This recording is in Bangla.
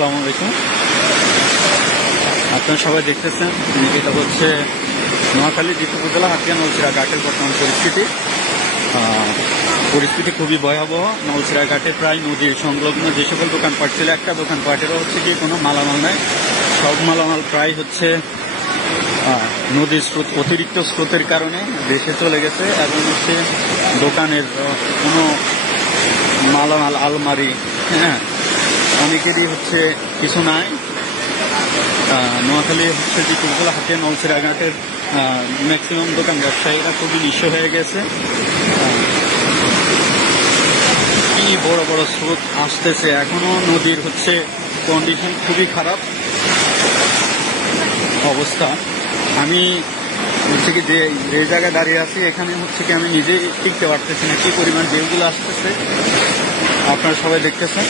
আসসালামু আলাইকুম। আপনারা সবাই দেখতেছেন এটা হচ্ছে নোয়াখালী দ্বীপ উপজেলা হাতিয়া নলছিরা ঘাটের বর্তমান পরিস্থিতি খুবই ভয়াবহ। নলছিরা ঘাটে প্রায় নদীর সংলগ্ন যে সকল দোকানপাট ছিল, একটা দোকানপাটেরও হচ্ছে কি কোনো মালামাল নাই। সব মালামাল প্রায় হচ্ছে নদীর স্রোত, অতিরিক্ত স্রোতের কারণে দেশে চলে গেছে এবং হচ্ছে দোকানের কোনো মালামাল, আলমারি, হ্যাঁ, অনেকেরই হচ্ছে কিছু নাই। নোয়াখালী হচ্ছে যে কুলগুলো হাতে নলছিরা ঘাটের ম্যাক্সিমাম দোকান ব্যবসায়ীরা খুবই নিঃস্ব হয়ে গেছে। কি বড় বড় স্রোত আসতেছে, এখনো নদীর হচ্ছে কন্ডিশন খুবই খারাপ অবস্থা। আমি হচ্ছে কি যে জায়গায় দাঁড়িয়ে আছি এখানে হচ্ছে কি আমি নিজেই টিকতে পারতেছি না, কি পরিমাণ ঢেউগুলো আসতেছে আপনারা সবাই দেখতেছেন।